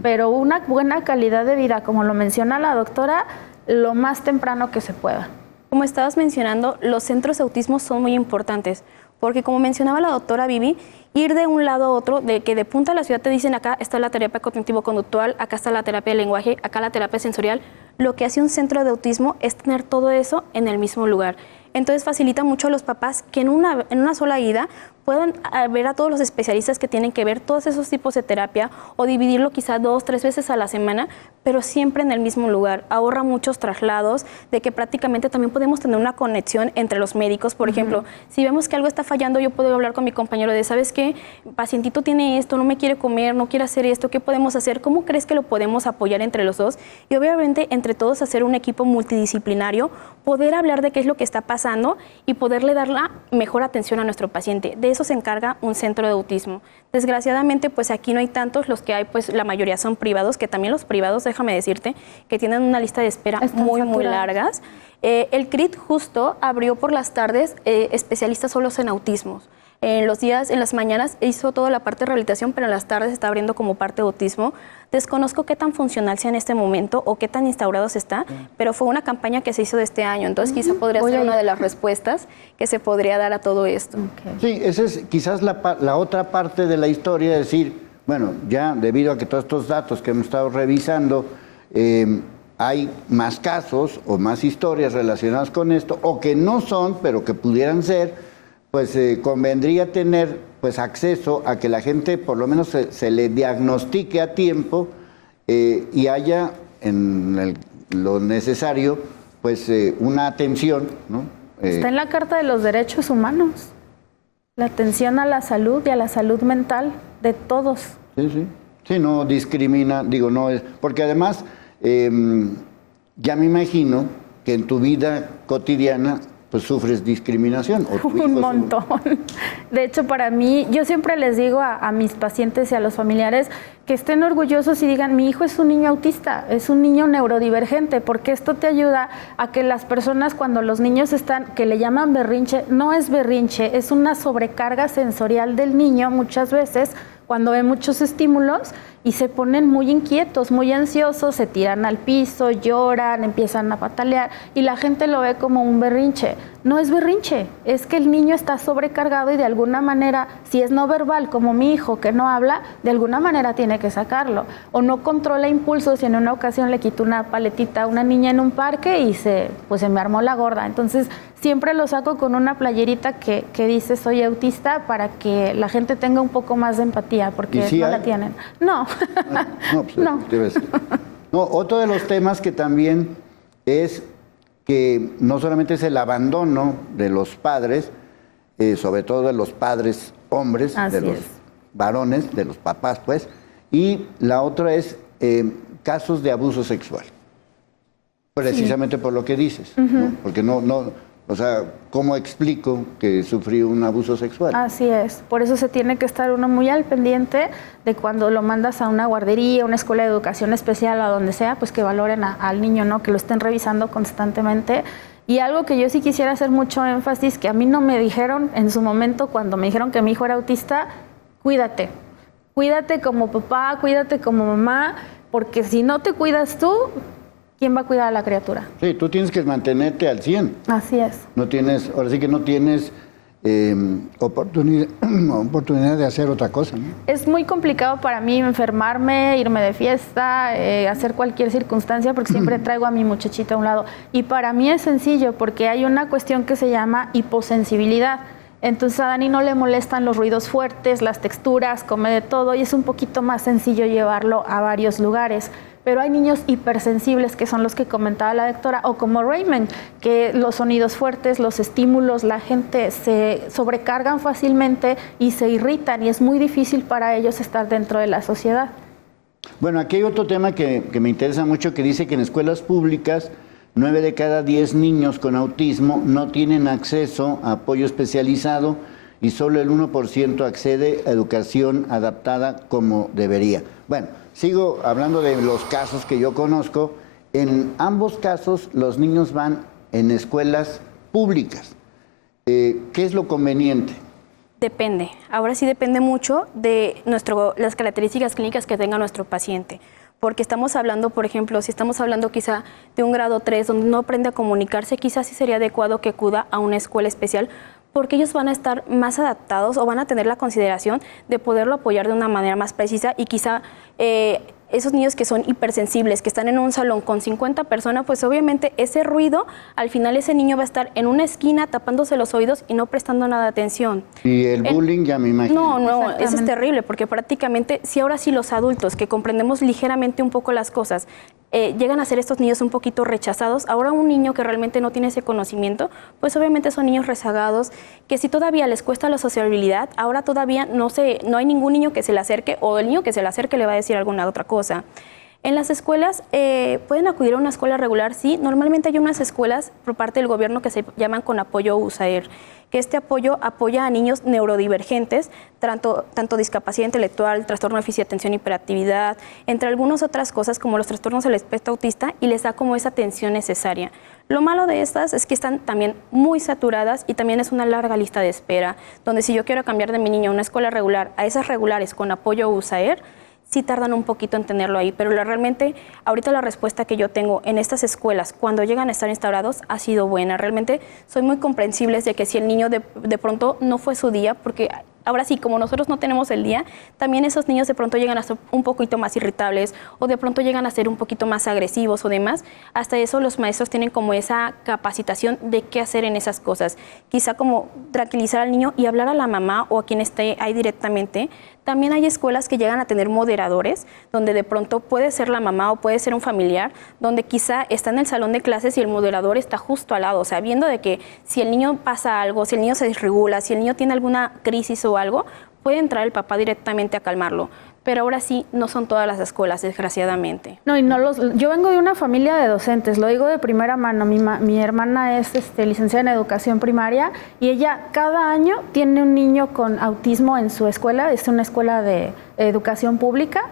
pero una buena calidad de vida, como lo menciona la doctora, lo más temprano que se pueda. Como estabas mencionando, los centros de autismo son muy importantes, porque como mencionaba la doctora Vivi, ir de un lado a otro, de que de punta de la ciudad te dicen acá está la terapia cognitivo-conductual, acá está la terapia de lenguaje, acá la terapia sensorial, lo que hace un centro de autismo es tener todo eso en el mismo lugar. Entonces facilita mucho a los papás que en una sola ida puedan ver a todos los especialistas que tienen que ver todos esos tipos de terapia o dividirlo quizá 2 o 3 veces a la semana, pero siempre en el mismo lugar. Ahorra muchos traslados, de que prácticamente también podemos tener una conexión entre los médicos. Por ejemplo, si vemos que algo está fallando, yo puedo hablar con mi compañero de, ¿sabes qué? Pacientito tiene esto, no me quiere comer, no quiere hacer esto, ¿qué podemos hacer? ¿Cómo crees que lo podemos apoyar entre los dos? Y obviamente entre todos hacer un equipo multidisciplinario, poder hablar de qué es lo que está pasando y poderle dar la mejor atención a nuestro paciente. De eso se encarga un centro de autismo. Desgraciadamente, pues aquí no hay tantos, los que hay, pues la mayoría son privados, que también los privados, déjame decirte, que tienen una lista de espera muy largas. El CRIT justo abrió por las tardes especialistas solos en autismos. En los días, en las mañanas hizo toda la parte de rehabilitación, pero en las tardes está abriendo como parte de autismo. Desconozco qué tan funcional sea en este momento o qué tan instaurados está, pero fue una campaña que se hizo de este año, entonces quizá podría ser una de las respuestas que se podría dar a todo esto. Sí, esa es quizás la otra parte de la historia, decir, bueno, ya debido a que todos estos datos que hemos estado revisando, hay más casos o más historias relacionadas con esto, o que no son, pero que pudieran ser, pues convendría tener pues acceso a que la gente por lo menos se le diagnostique a tiempo y haya en lo necesario pues una atención, ¿no? Está en la Carta de los Derechos Humanos, la atención a la salud y a la salud mental de todos. Sí, no discrimina, digo, no es, porque además ya me imagino que en tu vida cotidiana pues sufres discriminación. Un montón. De hecho, para mí, yo siempre les digo a mis pacientes y a los familiares que estén orgullosos y digan, mi hijo es un niño autista, es un niño neurodivergente, porque esto te ayuda a que las personas, cuando los niños están, que le llaman berrinche, no es berrinche, es una sobrecarga sensorial del niño muchas veces, cuando ve muchos estímulos y se ponen muy inquietos, muy ansiosos, se tiran al piso, lloran, empiezan a patalear y la gente lo ve como un berrinche. No es berrinche, es que el niño está sobrecargado y de alguna manera, si es no verbal como mi hijo que no habla, de alguna manera tiene que sacarlo. O no controla impulsos y en una ocasión le quitó una paletita a una niña en un parque y se me armó la gorda. Entonces siempre lo saco con una playerita que dice soy autista para que la gente tenga un poco más de empatía, porque no la tienen. No. No. No, otro de los temas que también es que no solamente es el abandono de los padres, sobre todo de los padres hombres, de los varones, de los papás, pues, y la otra es casos de abuso sexual. Precisamente por lo que dices, ¿no? Porque o sea, ¿cómo explico que sufrí un abuso sexual? Así es, por eso se tiene que estar uno muy al pendiente de cuando lo mandas a una guardería, una escuela de educación especial, a donde sea, pues que valoren al niño, ¿no? Que lo estén revisando constantemente Y algo que yo sí quisiera hacer mucho énfasis, que a mí no me dijeron en su momento cuando me dijeron que mi hijo era autista, cuídate. Cuídate como papá, cuídate como mamá, porque si no te cuidas tú, ¿quién va a cuidar a la criatura? Sí, tú tienes que mantenerte al 100. Así es. No tienes, ahora sí que no tienes oportunidad de hacer otra cosa, ¿no? Es muy complicado para mí enfermarme, irme de fiesta, hacer cualquier circunstancia, porque siempre traigo a mi muchachita a un lado. Y para mí es sencillo, porque hay una cuestión que se llama hiposensibilidad. Entonces a Dani no le molestan los ruidos fuertes, las texturas, come de todo, y es un poquito más sencillo llevarlo a varios lugares. Pero hay niños hipersensibles, que son los que comentaba la doctora, o como Raymond, que los sonidos fuertes, los estímulos, la gente se sobrecargan fácilmente y se irritan, y es muy difícil para ellos estar dentro de la sociedad. Bueno, aquí hay otro tema que me interesa mucho, que dice que en escuelas públicas 9 de cada 10 niños con autismo no tienen acceso a apoyo especializado y solo el 1% accede a educación adaptada como debería. Bueno, sigo hablando de los casos que yo conozco. En ambos casos los niños van en escuelas públicas. ¿Qué es lo conveniente? Depende. Ahora sí depende mucho de las características clínicas que tenga nuestro paciente. Porque estamos hablando, por ejemplo, si estamos hablando quizá de un grado 3 donde no aprende a comunicarse, quizás sí sería adecuado que acuda a una escuela especial, porque ellos van a estar más adaptados o van a tener la consideración de poderlo apoyar de una manera más precisa, y quizá esos niños que son hipersensibles, que están en un salón con 50 personas, pues obviamente ese ruido, al final ese niño va a estar en una esquina tapándose los oídos y no prestando nada de atención. Y el bullying ya me imagino. No, eso es terrible, porque prácticamente, si ahora sí los adultos que comprendemos ligeramente un poco las cosas, llegan a ser estos niños un poquito rechazados, ahora un niño que realmente no tiene ese conocimiento, pues obviamente son niños rezagados, que si todavía les cuesta la sociabilidad, ahora todavía no hay ningún niño que se le acerque, o el niño que se le acerque le va a decir alguna otra cosa. En las escuelas, pueden acudir a una escuela regular, sí. Normalmente hay unas escuelas por parte del gobierno que se llaman con apoyo USAER, que este apoyo apoya a niños neurodivergentes, tanto discapacidad intelectual, trastorno de déficit de atención y hiperactividad, entre algunas otras cosas como los trastornos del espectro autista, y les da como esa atención necesaria. Lo malo de estas es que están también muy saturadas, y también es una larga lista de espera, donde si yo quiero cambiar de mi niño a una escuela regular a esas regulares con apoyo USAER, sí tardan un poquito en tenerlo ahí, pero realmente ahorita la respuesta que yo tengo en estas escuelas cuando llegan a estar instaurados ha sido buena. Realmente soy muy comprensible de que si el niño de pronto no fue su día, porque ahora sí, como nosotros no tenemos el día, también esos niños de pronto llegan a ser un poquito más irritables, o de pronto llegan a ser un poquito más agresivos o demás. Hasta eso los maestros tienen como esa capacitación de qué hacer en esas cosas. Quizá como tranquilizar al niño y hablar a la mamá o a quien esté ahí directamente. También hay escuelas que llegan a tener moderadores, donde de pronto puede ser la mamá o puede ser un familiar, donde quizá está en el salón de clases y el moderador está justo al lado, o sea, viendo de que si el niño pasa algo, si el niño se desregula, si el niño tiene alguna crisis o algo, puede entrar el papá directamente a calmarlo. Pero ahora sí, no son todas las escuelas, desgraciadamente. No, yo vengo de una familia de docentes, lo digo de primera mano. Mi hermana es licenciada en educación primaria, y ella cada año tiene un niño con autismo en su escuela. Es una escuela de educación pública.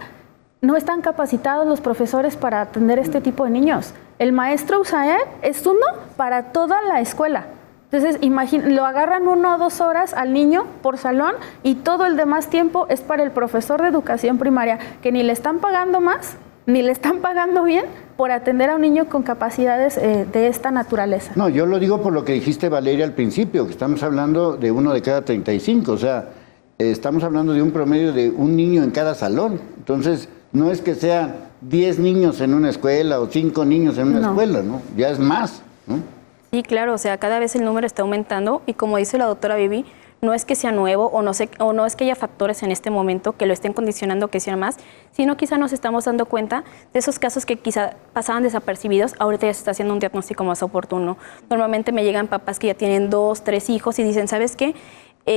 No están capacitados los profesores para atender este tipo de niños. El maestro USAER es uno para toda la escuela. Entonces, lo agarran 1 o 2 horas al niño por salón, y todo el demás tiempo es para el profesor de educación primaria, que ni le están pagando más, ni le están pagando bien por atender a un niño con capacidades de esta naturaleza. No, yo lo digo por lo que dijiste, Valeria, al principio, que estamos hablando de 1 de cada 35, o sea, estamos hablando de un promedio de un niño en cada salón. Entonces, no es que sean 10 niños en una escuela o 5 niños en una escuela, ¿no? Ya es más, ¿no? Sí, claro, o sea, cada vez el número está aumentando, y como dice la doctora Vivi, no es que sea nuevo o no es que haya factores en este momento que lo estén condicionando que sean más, sino quizá nos estamos dando cuenta de esos casos que quizá pasaban desapercibidos, ahorita ya se está haciendo un diagnóstico más oportuno. Normalmente me llegan papás que ya tienen 2, 3 hijos y dicen, ¿sabes qué?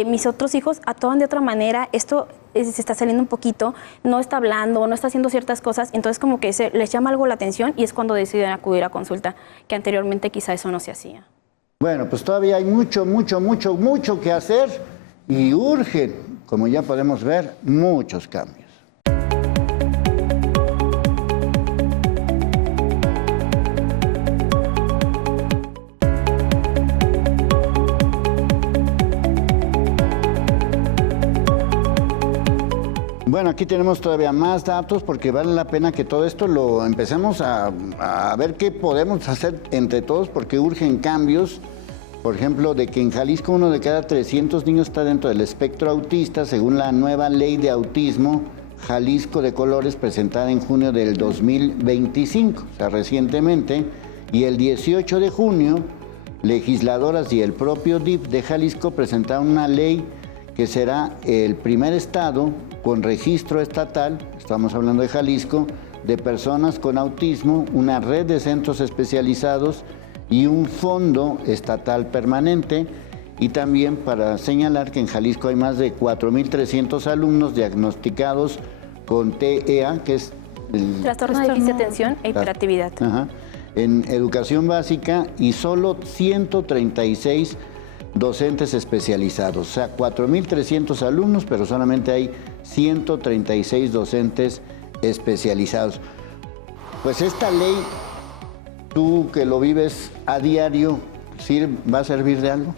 Mis otros hijos actúan de otra manera, esto se está saliendo un poquito, no está hablando, no está haciendo ciertas cosas, entonces como que les llama algo la atención, y es cuando deciden acudir a consulta, que anteriormente quizá eso no se hacía. Bueno, pues todavía hay mucho que hacer, y urgen, como ya podemos ver, muchos cambios. Bueno, aquí tenemos todavía más datos porque vale la pena que todo esto lo empecemos a ver qué podemos hacer entre todos porque urgen cambios. Por ejemplo, de que en Jalisco 1 de cada 300 niños está dentro del espectro autista, según la nueva ley de autismo Jalisco de colores presentada en junio del 2025, o sea, recientemente, y el 18 de junio, legisladoras y el propio DIF de Jalisco presentaron una ley que será el primer estado con registro estatal, estamos hablando de Jalisco, de personas con autismo, una red de centros especializados y un fondo estatal permanente. Y también para señalar que en Jalisco hay más de 4.300 alumnos diagnosticados con TEA, que es el trastorno de déficit de atención e hiperactividad. En educación básica y solo 136 docentes especializados. O sea, 4.300 alumnos, pero solamente hay 136 docentes especializados. Pues esta ley, tú que lo vives a diario, ¿va a servir de algo?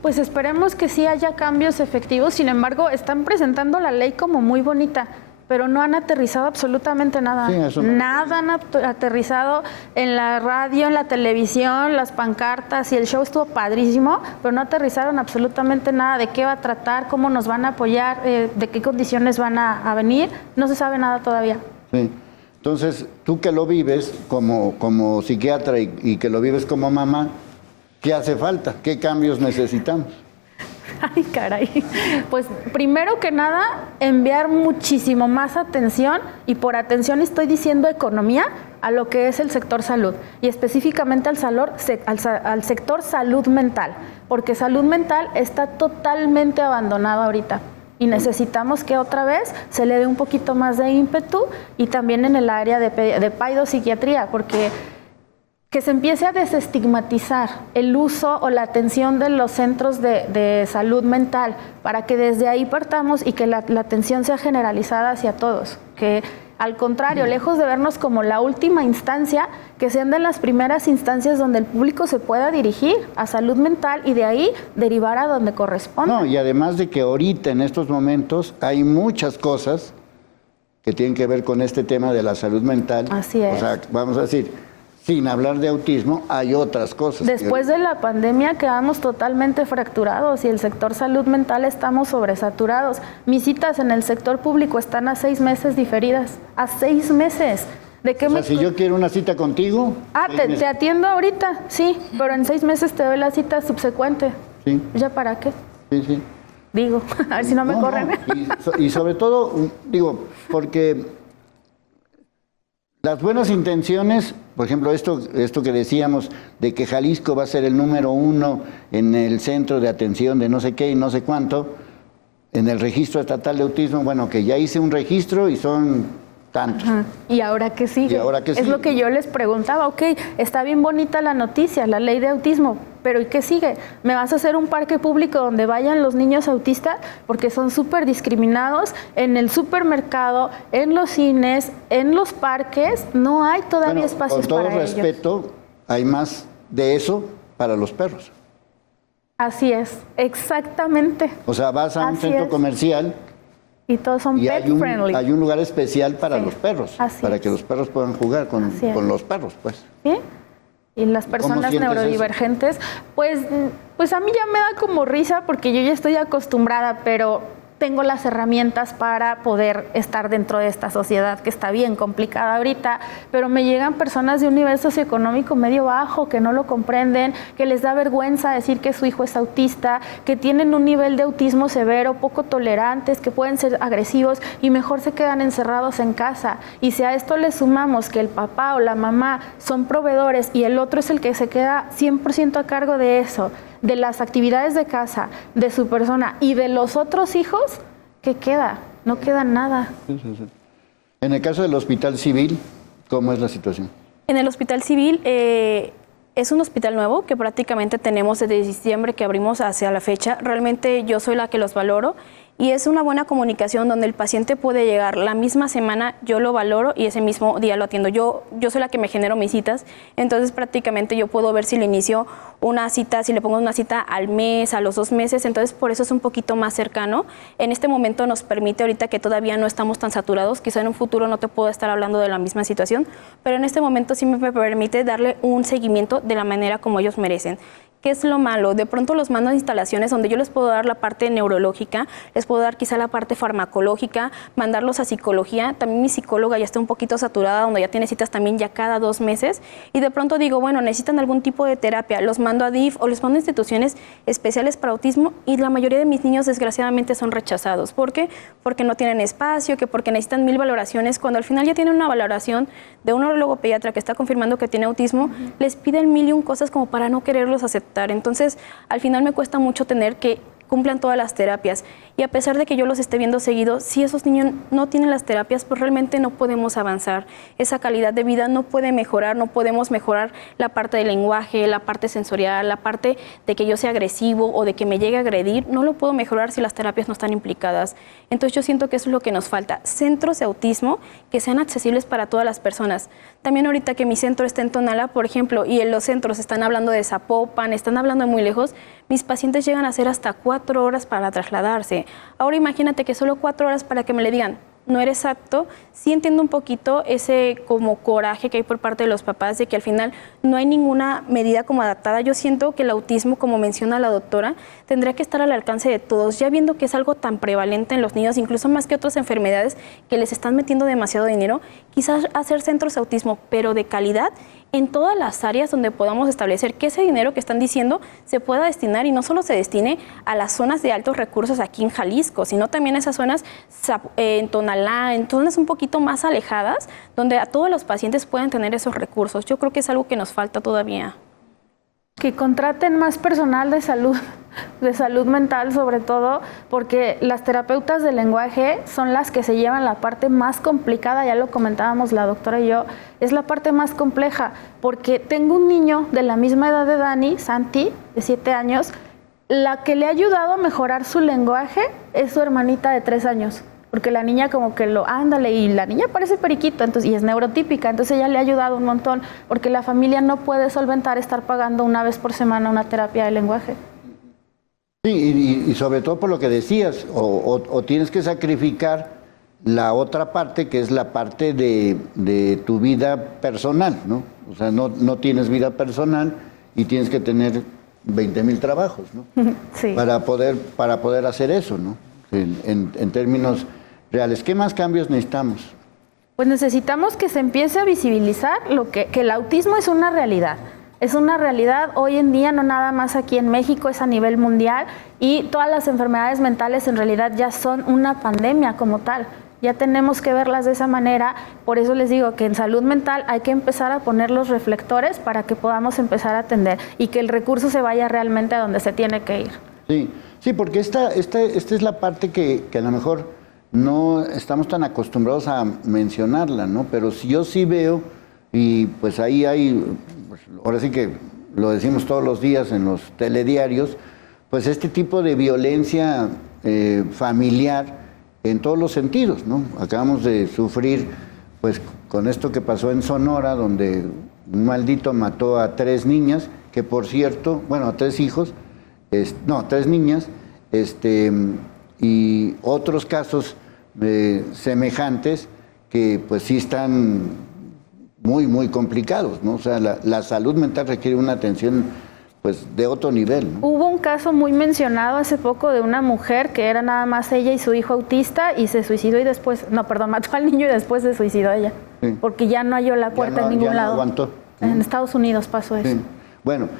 Pues esperemos que sí haya cambios efectivos, sin embargo, están presentando la ley como muy bonita, pero no han aterrizado absolutamente nada. Sí, eso no. Nada han aterrizado en la radio, en la televisión, las pancartas, y el show estuvo padrísimo, pero no aterrizaron absolutamente nada de qué va a tratar, cómo nos van a apoyar, de qué condiciones van a venir, no se sabe nada todavía. Sí. Entonces, tú que lo vives como psiquiatra y que lo vives como mamá, ¿qué hace falta? ¿Qué cambios necesitamos? Ay, caray. Pues primero que nada, enviar muchísimo más atención, y por atención estoy diciendo economía, a lo que es el sector salud, y específicamente al sector salud mental, porque salud mental está totalmente abandonado ahorita. Y necesitamos que otra vez se le dé un poquito más de ímpetu, y también en el área de paidopsiquiatría, porque que se empiece a desestigmatizar el uso o la atención de los centros de salud mental, para que desde ahí partamos y que la atención sea generalizada hacia todos. Que al contrario, lejos de vernos como la última instancia, que sean de las primeras instancias donde el público se pueda dirigir a salud mental y de ahí derivar a donde corresponda. No, y además de que ahorita en estos momentos hay muchas cosas que tienen que ver con este tema de la salud mental. Así es. O sea, vamos a decir, sin hablar de autismo, hay otras cosas. Después de la pandemia quedamos totalmente fracturados y el sector salud mental estamos sobresaturados. Mis citas en el sector público están a 6 meses diferidas. ¡A 6 meses! ¿De qué si yo quiero una cita contigo... te atiendo ahorita, sí, pero en 6 meses te doy la cita subsecuente. Sí. ¿Ya para qué? Sí, sí. Digo, a ver si no me corren. Y sobre todo, digo, porque las buenas intenciones, por ejemplo, esto que decíamos de que Jalisco va a ser el número 1 en el centro de atención de no sé qué y no sé cuánto, en el registro estatal de autismo, bueno, que ya hice un registro y son tantos. Ajá. ¿Y ahora qué sigue? ¿Y ahora qué sigue? Es lo que yo les preguntaba. Ok, está bien bonita la noticia, la ley de autismo, pero ¿y qué sigue? ¿Me vas a hacer un parque público donde vayan los niños autistas? Porque son súper discriminados en el supermercado, en los cines, en los parques. No hay todavía espacios para ellos. Con todo respeto, hay más de eso para los perros. Así es, exactamente. O sea, vas a un centro comercial y todos son pet friendly. Hay un lugar especial para los perros, para que los perros puedan jugar con los perros, pues. ¿Sí? Y las personas neurodivergentes, pues a mí ya me da como risa porque yo ya estoy acostumbrada, pero tengo las herramientas para poder estar dentro de esta sociedad que está bien complicada ahorita, pero me llegan personas de un nivel socioeconómico medio bajo que no lo comprenden, que les da vergüenza decir que su hijo es autista, que tienen un nivel de autismo severo, poco tolerantes, que pueden ser agresivos y mejor se quedan encerrados en casa. Y si a esto le sumamos que el papá o la mamá son proveedores y el otro es el que se queda 100% a cargo de eso, de las actividades de casa, de su persona y de los otros hijos, ¿qué queda? No queda nada. Sí. En el caso del Hospital Civil, ¿cómo es la situación? En el Hospital Civil es un hospital nuevo que prácticamente tenemos desde diciembre que abrimos hacia la fecha. Realmente yo soy la que los valoro y es una buena comunicación donde el paciente puede llegar la misma semana, yo lo valoro y ese mismo día lo atiendo. Yo soy la que me genero mis citas, entonces prácticamente yo puedo ver si le inicio una cita, si le pongo una cita al mes, a los 2 meses, entonces por eso es un poquito más cercano. En este momento nos permite, ahorita que todavía no estamos tan saturados, quizá en un futuro no te puedo estar hablando de la misma situación, pero en este momento sí me permite darle un seguimiento de la manera como ellos merecen. ¿Qué es lo malo? De pronto los mando a instalaciones donde yo les puedo dar la parte neurológica, les puedo dar quizá la parte farmacológica, mandarlos a psicología. También mi psicóloga ya está un poquito saturada, donde ya tiene citas también ya cada 2 meses. Y de pronto digo, bueno, necesitan algún tipo de terapia. Los mando a DIF o les mando a instituciones especiales para autismo y la mayoría de mis niños desgraciadamente son rechazados. ¿Por qué? Porque no tienen espacio, que porque necesitan 1000 valoraciones. Cuando al final ya tienen una valoración de un neurólogo pediatra que está confirmando que tiene autismo, les piden 1000 y un cosas como para no quererlos aceptar. Entonces, al final me cuesta mucho tener que cumplan todas las terapias. Y a pesar de que yo los esté viendo seguido, si esos niños no tienen las terapias, pues realmente no podemos avanzar. Esa calidad de vida no puede mejorar, no podemos mejorar la parte del lenguaje, la parte sensorial, la parte de que yo sea agresivo o de que me llegue a agredir, no lo puedo mejorar si las terapias no están implicadas. Entonces yo siento que eso es lo que nos falta. Centros de autismo que sean accesibles para todas las personas. También ahorita que mi centro está en Tonalá, por ejemplo, y en los centros están hablando de Zapopan, están hablando de muy lejos, mis pacientes llegan a hacer hasta 4 horas para trasladarse. Ahora imagínate que solo 4 horas para que me le digan, no eres apto. Sí entiendo un poquito ese como coraje que hay por parte de los papás de que al final no hay ninguna medida como adaptada. Yo siento que el autismo, como menciona la doctora, tendría que estar al alcance de todos, ya viendo que es algo tan prevalente en los niños, incluso más que otras enfermedades que les están metiendo demasiado dinero, quizás hacer centros de autismo, pero de calidad, en todas las áreas donde podamos establecer que ese dinero que están diciendo se pueda destinar y no solo se destine a las zonas de altos recursos aquí en Jalisco, sino también a esas zonas en Tonalá, en zonas un poquito más alejadas, donde a todos los pacientes puedan tener esos recursos. Yo creo que es algo que nos falta todavía. Que contraten más personal de salud mental sobre todo, porque las terapeutas del lenguaje son las que se llevan la parte más complicada, ya lo comentábamos la doctora y yo, es la parte más compleja, porque tengo un niño de la misma edad de Dani, Santi, de 7 años, la que le ha ayudado a mejorar su lenguaje es su hermanita de 3 años. Porque la niña como que ándale, y la niña parece periquito, entonces, y es neurotípica, entonces ella le ha ayudado un montón, porque la familia no puede solventar estar pagando una vez por semana una terapia de lenguaje. Sí, y sobre todo por lo que decías, o tienes que sacrificar la otra parte, que es la parte de tu vida personal, ¿no? O sea, no tienes vida personal y tienes que tener 20,000 trabajos, ¿no? Sí. Para poder hacer eso, ¿no? En términos reales. ¿Qué más cambios necesitamos? Pues necesitamos que se empiece a visibilizar que el autismo es una realidad. Es una realidad hoy en día, no nada más aquí en México, es a nivel mundial, y todas las enfermedades mentales en realidad ya son una pandemia como tal. Ya tenemos que verlas de esa manera, por eso les digo que en salud mental hay que empezar a poner los reflectores para que podamos empezar a atender y que el recurso se vaya realmente a donde se tiene que ir. Sí, porque esta es la parte que a lo mejor no estamos tan acostumbrados a mencionarla, ¿no? Pero si yo sí veo, y pues ahí hay, pues ahora sí que lo decimos todos los días en los telediarios, pues este tipo de violencia familiar en todos los sentidos, ¿no? Acabamos de sufrir, pues con esto que pasó en Sonora, donde un maldito mató a 3 niñas, que por cierto, bueno, a 3 hijos, 3 niñas, y otros casos semejantes que pues sí están muy, muy complicados, ¿no? O sea, la salud mental requiere una atención pues de otro nivel, ¿no? Hubo un caso muy mencionado hace poco de una mujer que era nada más ella y su hijo autista y se suicidó y después, mató al niño y después se suicidó ella, sí. Porque ya no halló la puerta en ningún lado. No aguantó. En Estados Unidos pasó eso. Sí. Bueno,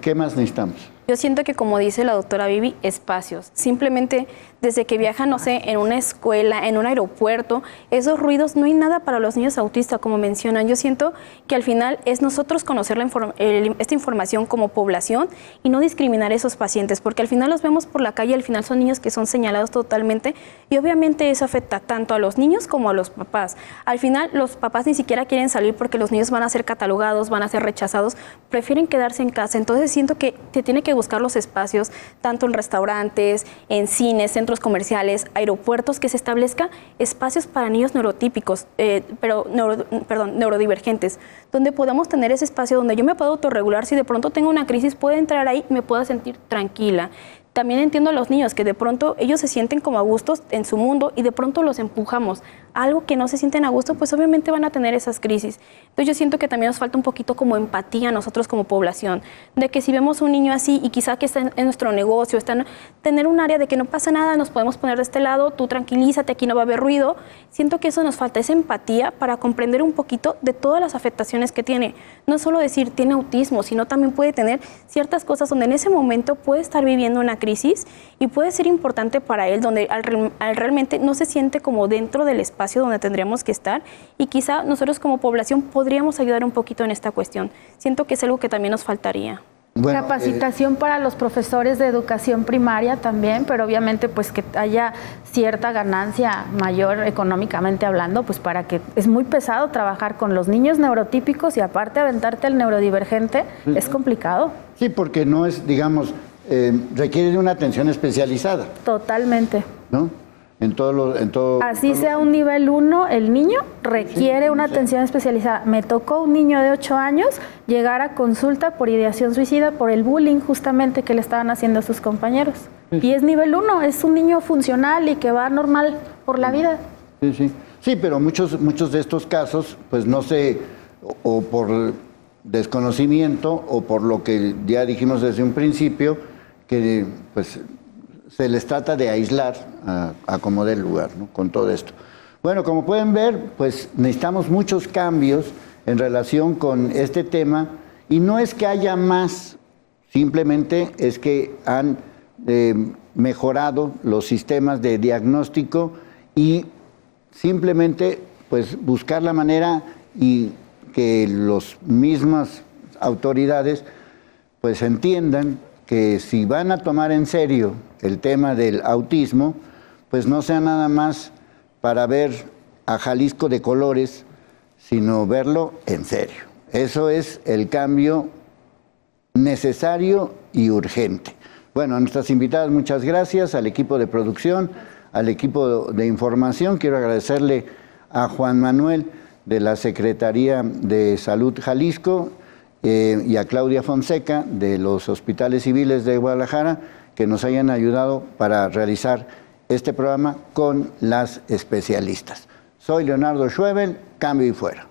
¿qué más necesitamos? Yo siento que, como dice la doctora Vivi, espacios. Simplemente desde que viajan, no sé, en una escuela, en un aeropuerto, esos ruidos, no hay nada para los niños autistas, como mencionan. Yo siento que al final es nosotros conocer esta información como población y no discriminar a esos pacientes, porque al final los vemos por la calle, al final son niños que son señalados totalmente y obviamente eso afecta tanto a los niños como a los papás. Al final los papás ni siquiera quieren salir porque los niños van a ser catalogados, van a ser rechazados, prefieren quedarse en casa. Entonces siento que te tiene que buscar los espacios, tanto en restaurantes, en cines, centros comerciales, aeropuertos, que se establezca espacios para niños neurotípicos, neurodivergentes, donde podamos tener ese espacio donde yo me puedo autorregular. Si de pronto tengo una crisis, puedo entrar ahí y me puedo sentir tranquila. También entiendo a los niños que de pronto ellos se sienten como a gustos en su mundo y de pronto los empujamos a algo que no se sienten a gusto, pues obviamente van a tener esas crisis. Entonces yo siento que también nos falta un poquito como empatía a nosotros como población, de que si vemos un niño así y quizá que está en nuestro negocio, tener un área de que no pasa nada, nos podemos poner de este lado, tú tranquilízate, aquí no va a haber ruido. Siento que eso nos falta, esa empatía para comprender un poquito de todas las afectaciones que tiene. No solo decir tiene autismo, sino también puede tener ciertas cosas donde en ese momento puede estar viviendo una crisis y puede ser importante para él, donde realmente no se siente como dentro del espacio donde tendríamos que estar, y quizá nosotros como población podríamos ayudar un poquito en esta cuestión. Siento que es algo que también nos faltaría. Bueno, capacitación para los profesores de educación primaria también, pero obviamente pues que haya cierta ganancia mayor económicamente hablando, pues para que es muy pesado trabajar con los niños neurotípicos y aparte aventarte al neurodivergente, es complicado. Sí, porque no es, digamos, requiere de una atención especializada. Totalmente. ¿No? Así sea un nivel 1, el niño requiere una atención especializada. Me tocó un niño de 8 años llegar a consulta por ideación suicida, por el bullying justamente que le estaban haciendo a sus compañeros. Y es nivel 1, es un niño funcional y que va normal por la vida. Sí, pero muchos de estos casos, pues no sé, o por desconocimiento o por lo que ya dijimos desde un principio, que pues se les trata de aislar a como dé lugar, ¿no? Con todo esto. Bueno, como pueden ver, pues necesitamos muchos cambios en relación con este tema, y no es que haya más, simplemente es que han mejorado los sistemas de diagnóstico y simplemente pues buscar la manera y que las mismas autoridades pues entiendan que si van a tomar en serio el tema del autismo, pues no sea nada más para ver a Jalisco de colores, sino verlo en serio. Eso es el cambio necesario y urgente. Bueno, a nuestras invitadas, muchas gracias, al equipo de producción, al equipo de información. Quiero agradecerle a Juan Manuel de la Secretaría de Salud Jalisco y a Claudia Fonseca de los Hospitales Civiles de Guadalajara, que nos hayan ayudado para realizar este programa con las especialistas. Soy Leonardo Schwebel, cambio y fuera.